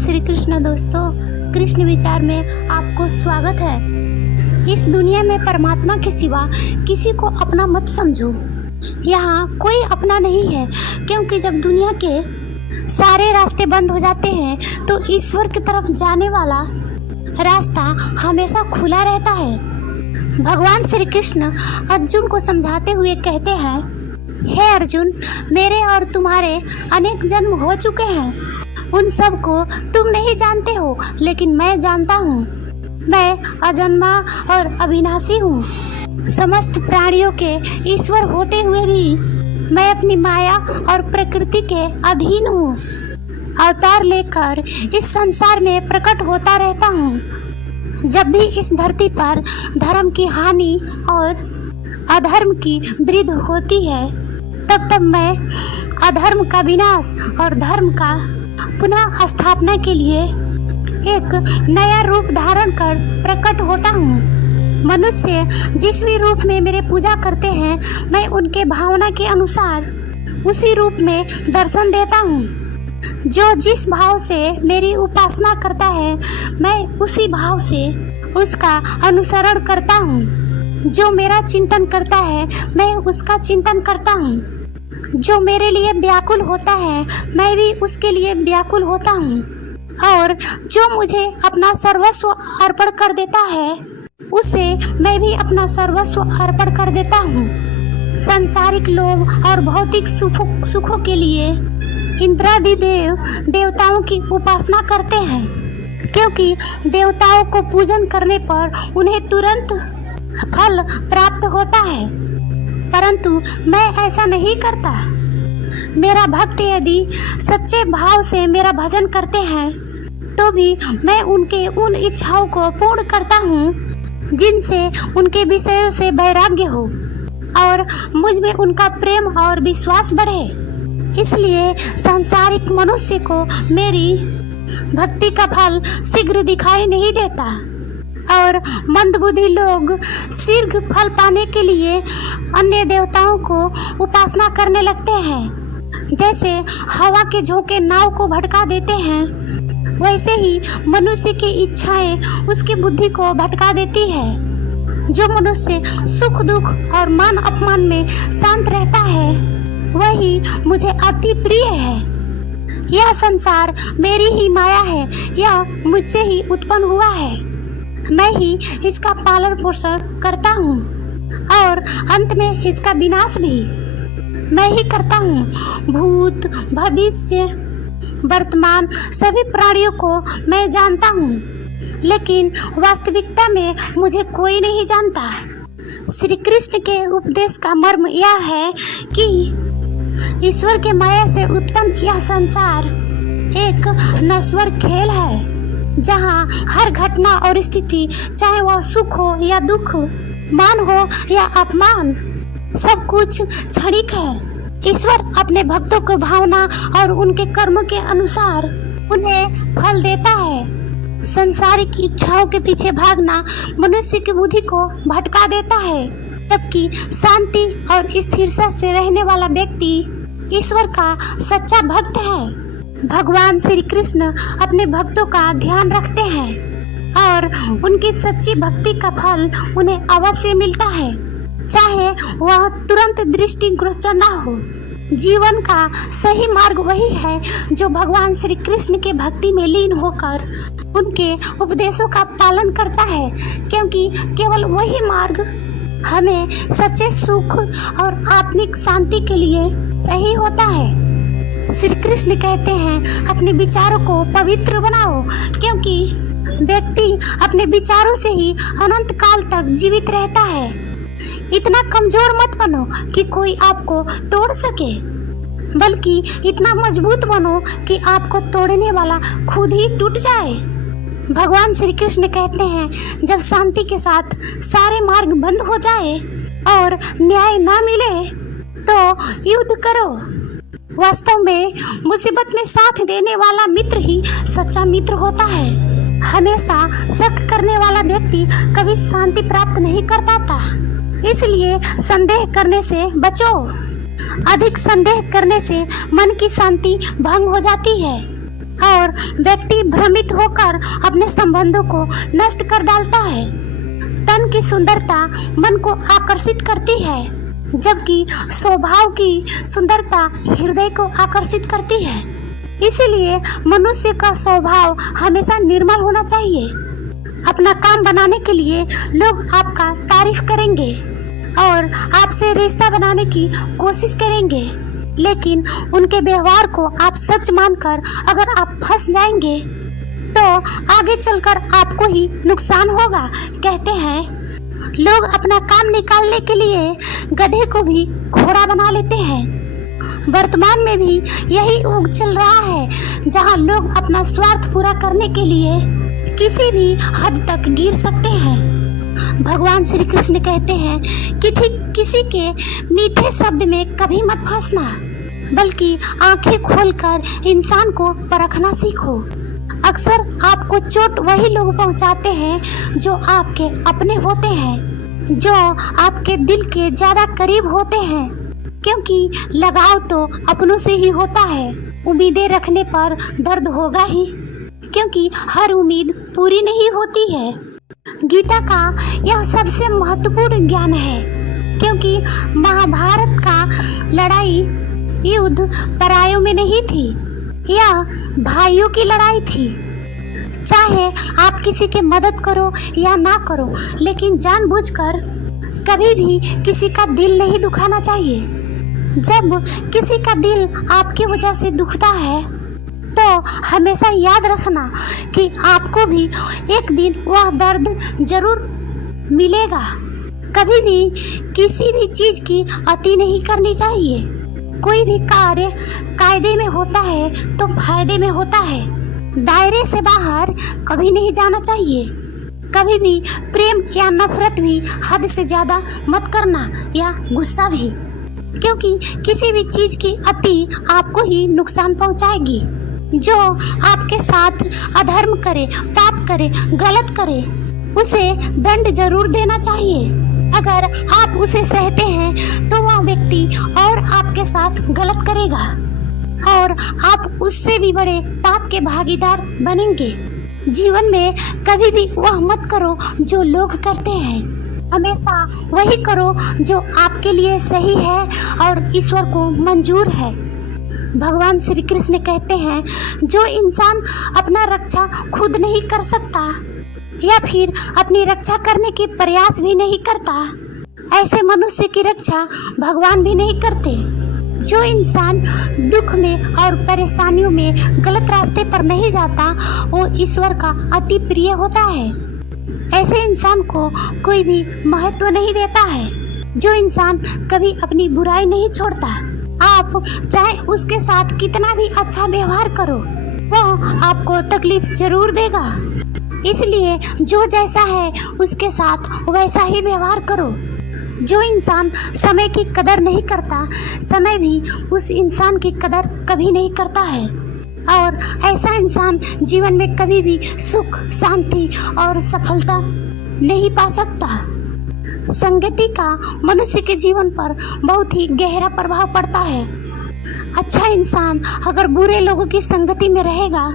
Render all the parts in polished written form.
श्री कृष्ण दोस्तों, कृष्ण विचार में आपको स्वागत है। इस दुनिया में परमात्मा के सिवा किसी को अपना मत समझो। यहाँ कोई अपना नहीं है, क्योंकि जब दुनिया के सारे रास्ते बंद हो जाते हैं तो ईश्वर की तरफ जाने वाला रास्ता हमेशा खुला रहता है। भगवान श्री कृष्ण अर्जुन को समझाते हुए कहते हैं, हे अर्जुन, मेरे और तुम्हारे अनेक जन्म हो चुके हैं। उन सब को तुम नहीं जानते हो, लेकिन मैं जानता हूँ। मैं अजन्मा और अविनाशी हूँ। समस्त प्राणियों के ईश्वर होते हुए भी मैं अपनी माया और प्रकृति के अधीन हूँ। अवतार लेकर इस संसार में प्रकट होता रहता हूँ। जब भी इस धरती पर धर्म की हानि और अधर्म की वृद्धि होती है, तब मैं अधर्म का विनाश और धर्म का पुनः स्थापना के लिए एक नया रूप धारण कर प्रकट होता हूँ। मनुष्य जिस भी रूप में मेरे पूजा करते हैं, मैं उनके भावना के अनुसार उसी रूप में दर्शन देता हूँ। जो जिस भाव से मेरी उपासना करता है, मैं उसी भाव से उसका अनुसरण करता हूँ। जो मेरा चिंतन करता है, मैं उसका चिंतन करता हूँ। जो मेरे लिए व्याकुल होता है, मैं भी उसके लिए व्याकुल होता हूँ। और जो मुझे अपना सर्वस्व अर्पण कर देता है, उसे मैं भी अपना सर्वस्व अर्पण कर देता हूँ। सांसारिक लोभ और भौतिक सुखों के लिए इंद्रादि देवताओं की उपासना करते हैं, क्योंकि देवताओं को पूजन करने पर उन्हें तुरंत फल प्राप्त होता है। परंतु मैं ऐसा नहीं करता। मेरा भक्त यदि सच्चे भाव से मेरा भजन करते हैं, तो भी मैं उनके उन इच्छाओं को पूर्ण करता हूँ जिनसे उनके विषयों से वैराग्य हो और मुझ में उनका प्रेम और विश्वास बढ़े। इसलिए सांसारिक मनुष्य को मेरी भक्ति का फल शीघ्र दिखाई नहीं देता और मंदबुद्धि लोग शीघ्र फल पाने के लिए अन्य देवताओं को उपासना करने लगते हैं। जैसे हवा के झोंके नाव को भटका देते हैं, वैसे ही मनुष्य की इच्छाएं उसकी बुद्धि को भटका देती है। जो मनुष्य सुख दुख और मान अपमान में शांत रहता है, वही मुझे अति प्रिय है। यह संसार मेरी ही माया है, यह मुझसे ही उत्पन्न हुआ है। मैं ही इसका पालन पोषण करता हूँ और अंत में इसका विनाश भी मैं ही करता हूँ। भूत भविष्य वर्तमान सभी प्राणियों को मैं जानता हूँ, लेकिन वास्तविकता में मुझे कोई नहीं जानता। श्री कृष्ण के उपदेश का मर्म यह है कि ईश्वर के माया से उत्पन्न यह संसार एक नश्वर खेल है, जहाँ हर घटना और स्थिति, चाहे वह सुख हो या दुख, मान हो या अपमान, सब कुछ क्षणिक है। ईश्वर अपने भक्तों को भावना और उनके कर्म के अनुसार उन्हें फल देता है। संसारिक इच्छाओं के पीछे भागना मनुष्य की बुद्धि को भटका देता है, जबकि शांति और स्थिरता से रहने वाला व्यक्ति ईश्वर का सच्चा भक्त है। भगवान श्री कृष्ण अपने भक्तों का ध्यान रखते हैं और उनकी सच्ची भक्ति का फल उन्हें अवश्य मिलता है, चाहे वह तुरंत दृष्टिगोचर न हो। जीवन का सही मार्ग वही है जो भगवान श्री कृष्ण के भक्ति में लीन होकर उनके उपदेशों का पालन करता है, क्योंकि केवल वही मार्ग हमें सच्चे सुख और आत्मिक शांति के लिए सही होता है। श्री कृष्ण कहते हैं, अपने विचारों को पवित्र बनाओ, क्योंकि व्यक्ति अपने विचारों से ही अनंत काल तक जीवित रहता है। इतना कमजोर मत बनो कि कोई आपको तोड़ सके, बल्कि इतना मजबूत बनो कि आपको तोड़ने वाला खुद ही टूट जाए। भगवान श्री कृष्ण कहते हैं, जब शांति के साथ सारे मार्ग बंद हो जाए और न्याय ना मिले, तो युद्ध करो। वास्तव में मुसीबत में साथ देने वाला मित्र ही सच्चा मित्र होता है। हमेशा शक करने वाला व्यक्ति कभी शांति प्राप्त नहीं कर पाता। इसलिए संदेह करने से बचो। अधिक संदेह करने से मन की शांति भंग हो जाती है और व्यक्ति भ्रमित होकर अपने संबंधों को नष्ट कर डालता है। तन की सुंदरता मन को आकर्षित करती है, जबकि स्वभाव की सुंदरता हृदय को आकर्षित करती है। इसीलिए मनुष्य का स्वभाव हमेशा निर्मल होना चाहिए। अपना काम बनाने के लिए लोग आपका तारीफ करेंगे और आपसे रिश्ता बनाने की कोशिश करेंगे, लेकिन उनके व्यवहार को आप सच मानकर अगर आप फंस जाएंगे तो आगे चलकर आपको ही नुकसान होगा। कहते हैं लोग अपना काम निकालने के लिए गधे को भी घोड़ा बना लेते हैं। वर्तमान में भी यही युग चल रहा है, जहां लोग अपना स्वार्थ पूरा करने के लिए किसी भी हद तक गिर सकते हैं। भगवान श्री कृष्ण कहते हैं कि ठीक किसी के मीठे शब्द में कभी मत फंसना, बल्कि आंखें खोलकर इंसान को परखना सीखो। अक्सर आपको चोट वही लोग पहुंचाते हैं जो आपके अपने होते हैं, जो आपके दिल के ज्यादा करीब होते हैं, क्योंकि लगाव तो अपनों से ही होता है। उम्मीदें रखने पर दर्द होगा ही, क्योंकि हर उम्मीद पूरी नहीं होती है। गीता का यह सबसे महत्वपूर्ण ज्ञान है, क्योंकि महाभारत का लड़ाई युद्ध परायों में नहीं थी, यह भाइयों की लड़ाई थी। चाहे आप किसी की मदद करो या ना करो, लेकिन जानबूझकर कभी भी किसी का दिल नहीं दुखाना चाहिए। जब किसी का दिल आपकी वजह से दुखता है तो हमेशा याद रखना कि आपको भी एक दिन वह दर्द जरूर मिलेगा। कभी भी किसी भी चीज की अति नहीं करनी चाहिए। कोई भी कार्य कायदे में होता है तो फायदे में होता है। दायरे से बाहर कभी नहीं जाना चाहिए। कभी भी प्रेम या नफरत भी हद से ज्यादा मत करना, या गुस्सा भी, क्योंकि किसी भी चीज की अति आपको ही नुकसान पहुंचाएगी। जो आपके साथ अधर्म करे, पाप करे, गलत करे, उसे दंड जरूर देना चाहिए। अगर आप उसे सहते हैं तो वह व्यक्ति और आपके साथ गलत करेगा और आप उससे भी बड़े पाप के भागीदार बनेंगे। जीवन में कभी भी वह मत करो जो लोग करते हैं, हमेशा वही करो जो आपके लिए सही है और ईश्वर को मंजूर है। भगवान श्री कृष्ण कहते हैं जो इंसान अपना रक्षा खुद नहीं कर सकता या फिर अपनी रक्षा करने की प्रयास भी नहीं करता, ऐसे मनुष्य की रक्षा भगवान भी नहीं करते। जो इंसान दुख में और परेशानियों में गलत रास्ते पर नहीं जाता, वो ईश्वर का अति प्रिय होता है। ऐसे इंसान को कोई भी महत्व नहीं देता है। जो इंसान कभी अपनी बुराई नहीं छोड़ता, आप चाहे उसके साथ कितना भी अच्छा व्यवहार करो, वह आपको तकलीफ जरूर देगा। इसलिए जो जैसा है उसके साथ वैसा ही व्यवहार करो। जो इंसान समय की कदर नहीं करता, समय भी उस इंसान की कदर कभी नहीं करता है। और ऐसा इंसान जीवन में कभी भी सुख, शांति और सफलता नहीं पा सकता। संगति का मनुष्य के जीवन पर बहुत ही गहरा प्रभाव पड़ता है। अच्छा इंसान अगर बुरे लोगों की संगति में रहेगा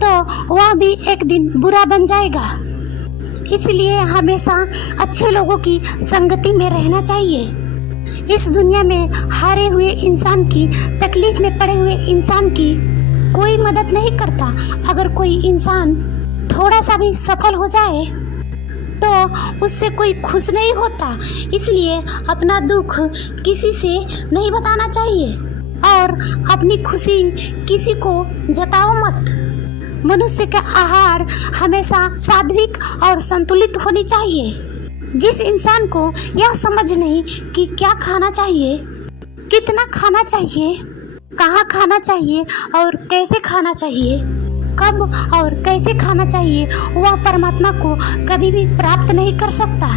तो वह भी एक दिन बुरा बन जाएगा। इसलिए हमेशा अच्छे लोगों की संगति में रहना चाहिए। इस दुनिया में हारे हुए इंसान की, तकलीफ में पड़े हुए इंसान की कोई मदद नहीं करता। अगर कोई इंसान थोड़ा सा भी सफल हो जाए तो उससे कोई खुश नहीं होता। इसलिए अपना दुख किसी से नहीं बताना चाहिए और अपनी खुशी किसी को जताओ मत। मनुष्य का आहार हमेशा सात्विक और संतुलित होनी चाहिए। जिस इंसान को यह समझ नहीं कि क्या खाना चाहिए, कितना खाना चाहिए, कहाँ खाना चाहिए और कैसे खाना चाहिए, कब और कैसे खाना चाहिए, वह परमात्मा को कभी भी प्राप्त नहीं कर सकता।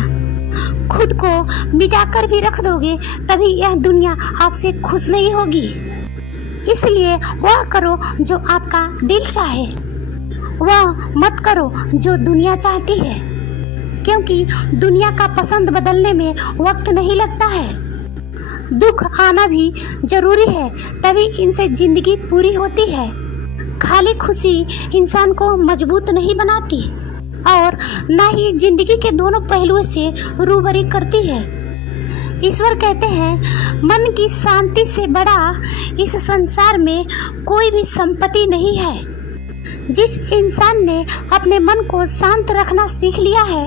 खुद को मिटाकर भी रख दोगे तभी यह दुनिया आपसे खुश नहीं होगी। इसलिए वह करो जो आपका दिल चाहे, वह मत करो जो दुनिया चाहती है, क्योंकि दुनिया का पसंद बदलने में वक्त नहीं लगता है। दुख आना भी जरूरी है, तभी इनसे जिंदगी पूरी होती है। खाली खुशी इंसान को मजबूत नहीं बनाती और ना ही जिंदगी के दोनों पहलुओं से रूबरी करती है। ईश्वर कहते हैं, मन की शांति से बड़ा इस संसार में कोई भी संपत्ति नहीं है। जिस इंसान ने अपने मन को शांत रखना सीख लिया है,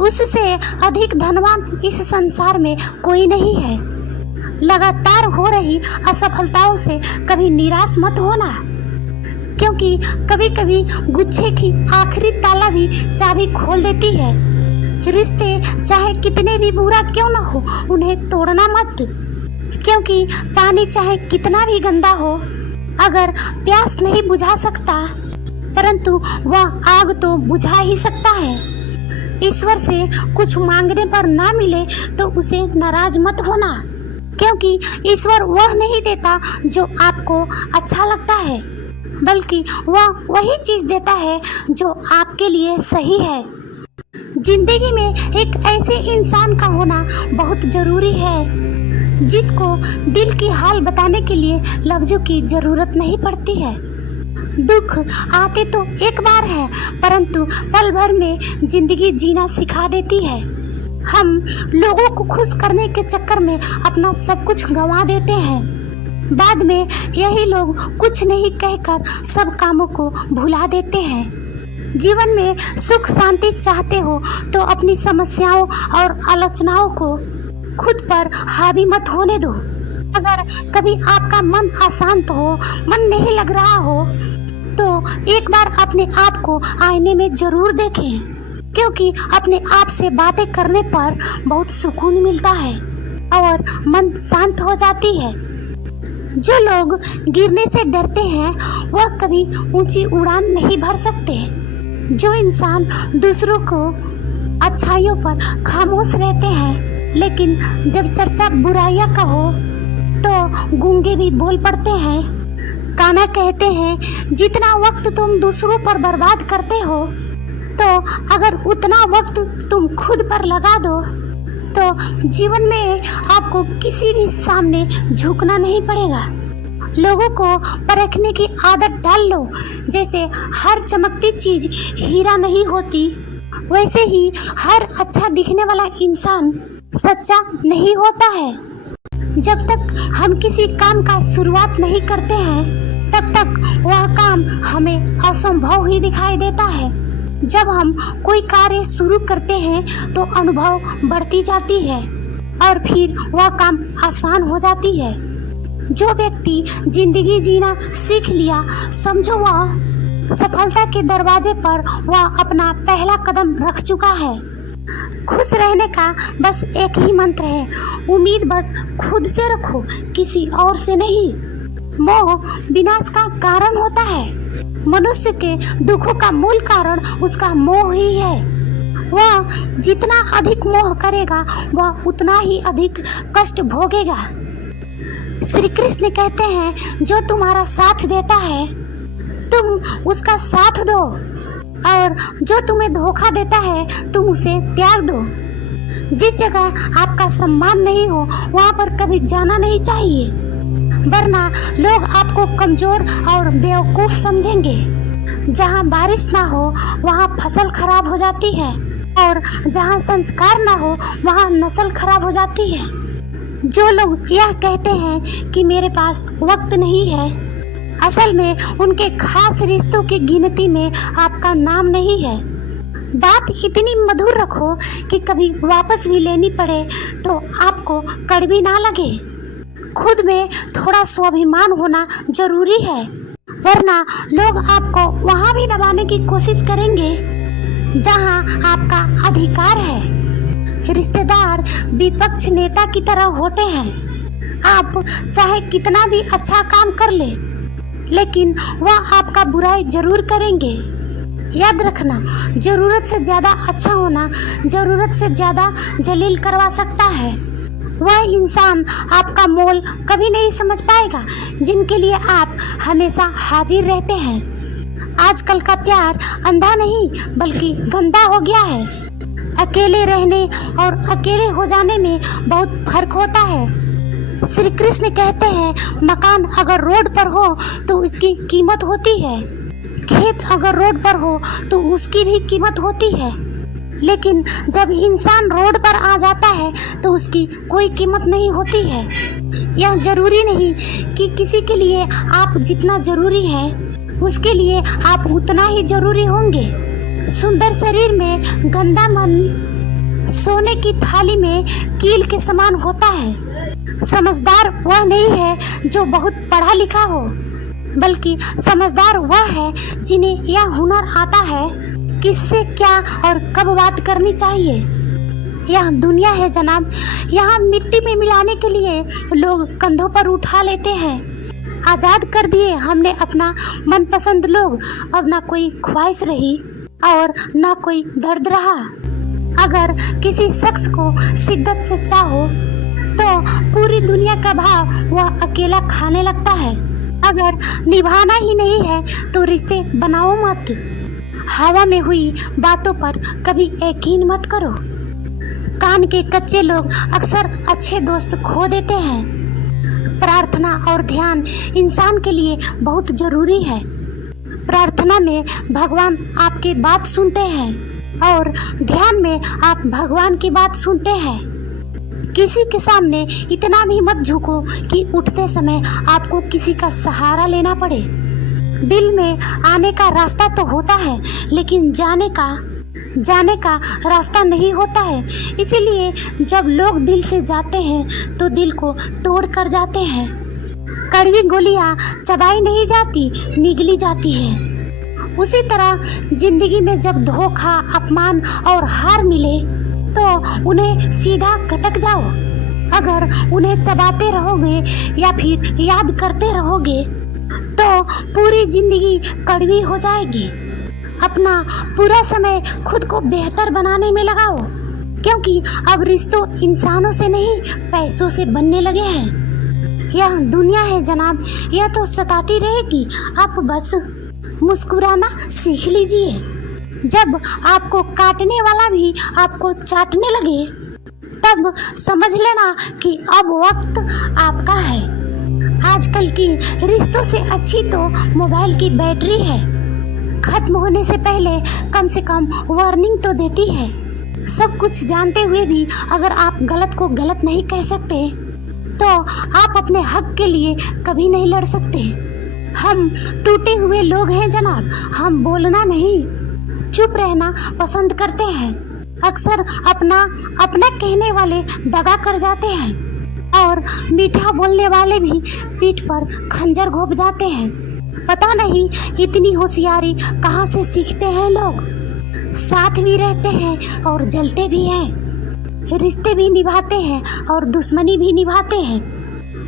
उससे अधिक धनवान इस संसार में कोई नहीं है। लगातार हो रही असफलताओं से कभी निराश मत होना, क्योंकि कभी कभी गुच्छे की आखिरी ताला भी चाबी खोल देती है। रिश्ते चाहे कितने भी बुरा क्यों न हो, उन्हें तोड़ना मत, क्योंकि पानी चाहे कितना भी गंदा हो, अगर प्यास नहीं बुझा सकता, परंतु वह आग तो बुझा ही सकता है। ईश्वर से कुछ मांगने पर ना मिले तो उसे नाराज मत होना, क्योंकि ईश्वर वह नहीं देता जो आपको अच्छा लगता है, बल्कि वह वही चीज देता है जो आपके लिए सही है। जिंदगी में एक ऐसे इंसान का होना बहुत जरूरी है जिसको दिल की हाल बताने के लिए लफ्जों की जरूरत नहीं पड़ती है। दुख आते तो एक बार है, परंतु पल भर में जिंदगी जीना सिखा देती है। हम लोगों को खुश करने के चक्कर में अपना सब कुछ गंवा देते हैं। बाद में यही लोग कुछ नहीं कहकर सब कामों को भुला देते हैं। जीवन में सुख शांति चाहते हो तो अपनी समस्याओं और आलोचनाओं को खुद पर हावी मत होने दो। अगर कभी आपका मन अशांत हो, मन नहीं लग रहा हो, तो एक बार अपने आप को आईने में जरूर देखें, क्योंकि अपने आप से बातें करने पर बहुत सुकून मिलता है और मन शांत हो जाती है। जो लोग गिरने से डरते हैं वह कभी ऊंची उड़ान नहीं भर सकते। जो इंसान दूसरों को अच्छाइयों पर खामोश रहते हैं, लेकिन जब चर्चा बुराइयां का हो तो गूंगे भी बोल पड़ते हैं। कान्हा कहते हैं, जितना वक्त तुम दूसरों पर बर्बाद करते हो, तो अगर उतना वक्त तुम खुद पर लगा दो तो जीवन में आपको किसी भी सामने झुकना नहीं पड़ेगा। लोगों को परखने की आदत डाल लो। जैसे हर चमकती चीज हीरा नहीं होती, वैसे ही हर अच्छा दिखने वाला इंसान सच्चा नहीं होता है। जब तक हम किसी काम का शुरुआत नहीं करते हैं, तब तक वह काम हमें असंभव ही दिखाई देता है। जब हम कोई कार्य शुरू करते हैं तो अनुभव बढ़ती जाती है और फिर वह काम आसान हो जाती है। जो व्यक्ति जिंदगी जीना सीख लिया, समझो वह सफलता के दरवाजे पर वह अपना पहला कदम रख चुका है। खुश रहने का बस एक ही मंत्र है, उम्मीद बस खुद से रखो, किसी और से नहीं। मोह विनाश का कारण होता है। मनुष्य के दुखों का मूल कारण उसका मोह ही है। वह जितना अधिक मोह करेगा वह उतना ही अधिक कष्ट भोगेगा। श्री कृष्ण कहते हैं, जो तुम्हारा साथ देता है तुम उसका साथ दो, और जो तुम्हें धोखा देता है तुम उसे त्याग दो। जिस जगह आपका सम्मान नहीं हो वहाँ पर कभी जाना नहीं चाहिए, वरना लोग आपको कमजोर और बेवकूफ समझेंगे। जहाँ बारिश ना हो वहाँ फसल खराब हो जाती है, और जहाँ संस्कार ना हो वहाँ नस्ल खराब हो जाती है। जो लोग यह कहते हैं कि मेरे पास वक्त नहीं है, असल में उनके खास रिश्तों की गिनती में आपका नाम नहीं है। बात इतनी मधुर रखो कि कभी वापस भी लेनी पड़े तो आपको कड़वी ना लगे। खुद में थोड़ा स्वाभिमान होना जरूरी है, वरना लोग आपको वहाँ भी दबाने की कोशिश करेंगे जहाँ आपका अधिकार है। रिश्तेदार विपक्ष नेता की तरह होते हैं। आप चाहे कितना भी अच्छा काम कर ले, लेकिन वह आपका बुराई जरूर करेंगे। याद रखना, जरूरत से ज्यादा अच्छा होना जरूरत से ज्यादा जलील करवा सकता है। वह इंसान आपका मोल कभी नहीं समझ पाएगा जिनके लिए आप हमेशा हाजिर रहते हैं। आजकल का प्यार अंधा नहीं बल्कि गंदा हो गया है। अकेले रहने और अकेले हो जाने में बहुत फर्क होता है। श्री कृष्ण कहते हैं मकान अगर रोड पर हो तो उसकी कीमत होती है, खेत अगर रोड पर हो तो उसकी भी कीमत होती है, लेकिन जब इंसान रोड पर आ जाता है तो उसकी कोई कीमत नहीं होती है। यह जरूरी नहीं कि किसी के लिए आप जितना जरूरी है उसके लिए आप उतना ही जरूरी होंगे। सुंदर शरीर में गंदा मन सोने की थाली में कील के समान होता है। समझदार वह नहीं है जो बहुत पढ़ा लिखा हो, बल्कि समझदार वह है जिन्हें यह हुनर आता है किससे क्या और कब बात करनी चाहिए। यह दुनिया है जनाब, यहाँ मिट्टी में मिलाने के लिए लोग कंधों पर उठा लेते हैं। आज़ाद कर दिए हमने अपना मनपसंद लोग, अब ना कोई ख्वाहिश रही और ना कोई दर्द रहा। अगर किसी शख्स को शिद्दत से चाहो तो पूरी दुनिया का भाव वह अकेला खाने लगता है। अगर निभाना ही नहीं है तो रिश्ते बनाओ मत। हवा में हुई बातों पर कभी यकीन मत करो। कान के कच्चे लोग अक्सर अच्छे दोस्त खो देते हैं। प्रार्थना और ध्यान इंसान के लिए बहुत जरूरी है। प्रार्थना में भगवान आपकी बात सुनते हैं और ध्यान में आप भगवान की बात सुनते हैं। किसी के सामने इतना भी मत झुको कि उठते समय आपको किसी का सहारा लेना पड़े। दिल में आने का रास्ता तो होता है, लेकिन जाने का रास्ता नहीं होता है। इसीलिए जब लोग दिल से जाते हैं तो दिल को तोड़ कर जाते हैं। कड़वी गोलियां चबाई नहीं जाती, निगली जाती है। उसी तरह जिंदगी में जब धोखा, अपमान और हार मिले तो उन्हें सीधा कटक जाओ। अगर उन्हें चबाते रहोगे या फिर याद करते रहोगे तो पूरी जिंदगी कड़वी हो जाएगी। अपना पूरा समय खुद को बेहतर बनाने में लगाओ, क्योंकि अब रिश्तों इंसानों से नहीं पैसों से बनने लगे हैं। यह दुनिया है जनाब, यह तो सताती रहेगी, आप बस मुस्कुराना सीख लीजिए। जब आपको काटने वाला भी आपको चाटने लगे तब समझ लेना कि अब वक्त आपका है। आजकल की रिश्तों से अच्छी तो मोबाइल की बैटरी है, खत्म होने से पहले कम से कम वार्निंग तो देती है। सब कुछ जानते हुए भी अगर आप गलत को गलत नहीं कह सकते तो आप अपने हक के लिए कभी नहीं लड़ सकते। हम टूटे हुए लोग हैं जनाब, हम बोलना नहीं चुप रहना पसंद करते हैं। अक्सर अपना कहने वाले दगा कर जाते हैं और मीठा बोलने वाले भी पीठ पर खंजर घोंप जाते हैं। पता नहीं इतनी होशियारी कहाँ से सीखते हैं लोग। साथ भी रहते हैं और जलते भी हैं, रिश्ते भी निभाते हैं और दुश्मनी भी निभाते हैं।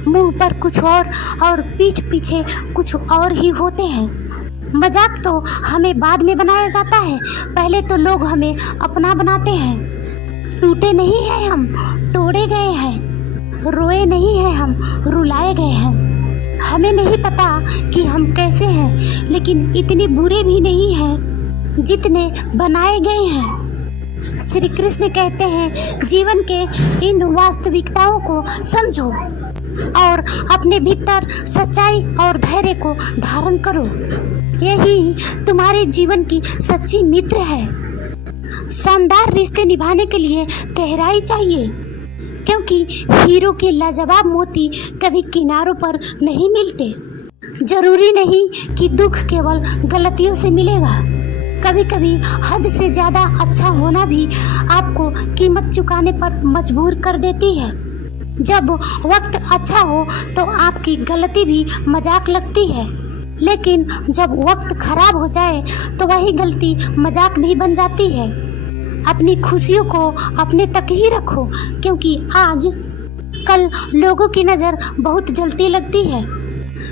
मुंह पर कुछ और पीठ पीछे कुछ और ही होते हैं। मजाक तो हमें बाद में बनाया जाता है, पहले तो लोग हमें अपना बनाते हैं। टूटे नहीं हैं हम, तोड़े गए हैं। रोए नहीं हैं हम, रुलाए गए हैं। हमें नहीं पता कि हम कैसे हैं, लेकिन इतने बुरे भी नहीं हैं जितने बनाए गए हैं। श्री कृष्ण कहते हैं जीवन के इन वास्तविकताओं को समझो और अपने भीतर सच्चाई और धैर्य को धारण करो। यही तुम्हारे जीवन की सच्ची मित्र है। शानदार रिश्ते निभाने के लिए गहराई चाहिए, क्योंकि हीरो के लाजवाब मोती कभी किनारों पर नहीं मिलते। जरूरी नहीं कि दुख केवल गलतियों से मिलेगा। कभी कभी हद से ज़्यादा अच्छा होना भी आपको कीमत चुकाने पर मजबूर कर देती है। जब वक्त अच्छा हो तो आपकी गलती भी मजाक लगती है, लेकिन जब वक्त खराब हो जाए तो वही गलती मजाक भी बन जाती है। अपनी खुशियों को अपने तक ही रखो, क्योंकि आज कल लोगों की नज़र बहुत जल्दी लगती है।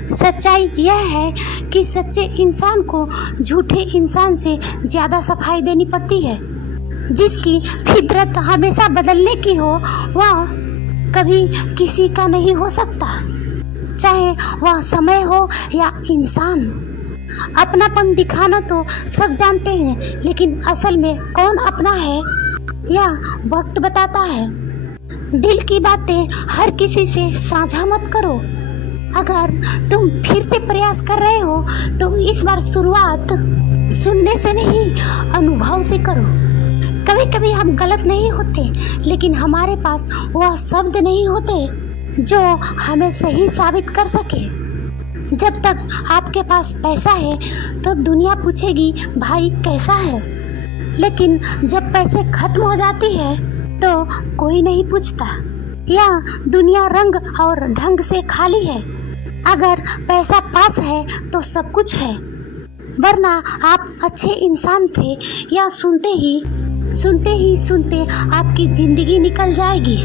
सच्चाई यह है कि सच्चे इंसान को झूठे इंसान से ज़्यादा सफाई देनी पड़ती है। जिसकी फितरत हमेशा बदलने की हो वह कभी किसी का नहीं हो सकता, चाहे वह समय हो या इंसान। अपनापन दिखाना तो सब जानते हैं, लेकिन असल में कौन अपना है यह वक्त बताता है। दिल की बातें हर किसी से साझा मत करो। अगर तुम फिर से प्रयास कर रहे हो तो इस बार शुरुआत सुनने से नहीं, अनुभव से करो। कभी कभी हम गलत नहीं होते, लेकिन हमारे पास वह शब्द नहीं होते जो हमें सही साबित कर सके। जब तक आपके पास पैसा है तो दुनिया पूछेगी भाई कैसा है, लेकिन जब पैसे खत्म हो जाती है तो कोई नहीं पूछता। यह दुनिया रंग और ढंग से खाली है। अगर पैसा पास है तो सब कुछ है, वरना आप अच्छे इंसान थे या सुनते ही आपकी जिंदगी निकल जाएगी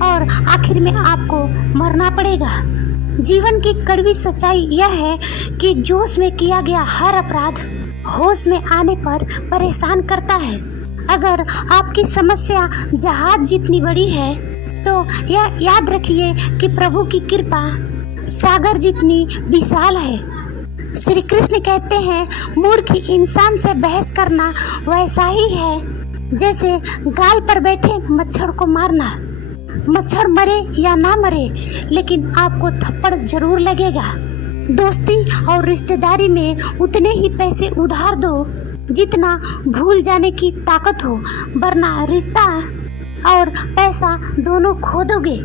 और आखिर में आपको मरना पड़ेगा। जीवन की कड़वी सच्चाई यह है कि जोश में किया गया हर अपराध होश में आने पर परेशान करता है। अगर आपकी समस्या जहाज जितनी बड़ी है तो यह याद रखिए कि प्रभु की कृपा सागर जितनी विशाल है। श्री कृष्ण कहते हैं, मूर्ख इंसान से बहस करना वैसा ही है जैसे गाल पर बैठे मच्छर को मारना। मच्छर मरे या ना मरे, लेकिन आपको थप्पड़ जरूर लगेगा। दोस्ती और रिश्तेदारी में उतने ही पैसे उधार दो जितना भूल जाने की ताकत हो, वरना रिश्ता और पैसा दोनों खो दोगे।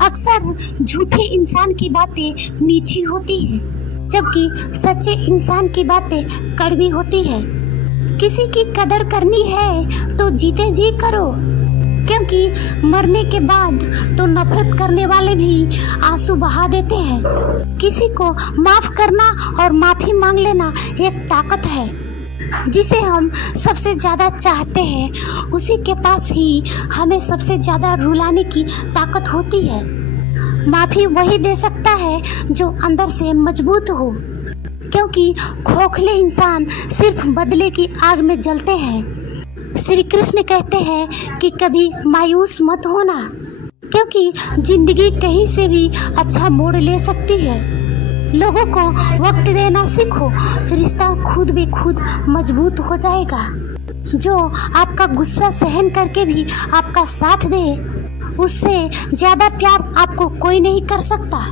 अक्सर झूठे इंसान की बातें मीठी होती हैं, जबकि सच्चे इंसान की बातें कड़वी होती है। किसी की कदर करनी है तो जीते जी करो, क्योंकि मरने के बाद तो नफरत करने वाले भी आंसू बहा देते हैं। किसी को माफ करना और माफी मांग लेना एक ताकत है। जिसे हम सबसे ज्यादा चाहते हैं उसी के पास ही हमें सबसे ज्यादा रुलाने की ताकत होती है। माफी वही दे सकता है जो अंदर से मजबूत हो, क्योंकि खोखले इंसान सिर्फ बदले की आग में जलते हैं। श्री कृष्ण कहते हैं कि कभी मायूस मत होना, क्योंकि जिंदगी कहीं से भी अच्छा मोड़ ले सकती है। लोगों को वक्त देना सीखो, रिश्ता खुद भी खुद मजबूत हो जाएगा। जो आपका गुस्सा सहन करके भी आपका साथ दे, उससे ज्यादा प्यार आपको कोई नहीं कर सकता।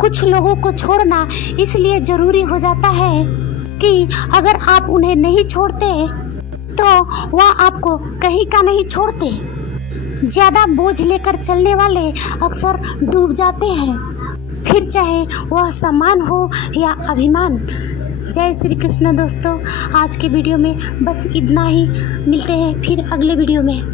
कुछ लोगों को छोड़ना इसलिए जरूरी हो जाता है कि अगर आप उन्हें नहीं छोड़ते तो वह आपको कहीं का नहीं छोड़ते। ज्यादा बोझ लेकर चलने वाले अक्सर डूब जाते हैं, फिर चाहे वह सम्मान हो या अभिमान। जय श्री कृष्ण दोस्तों, आज के वीडियो में बस इतना ही। मिलते हैं फिर अगले वीडियो में।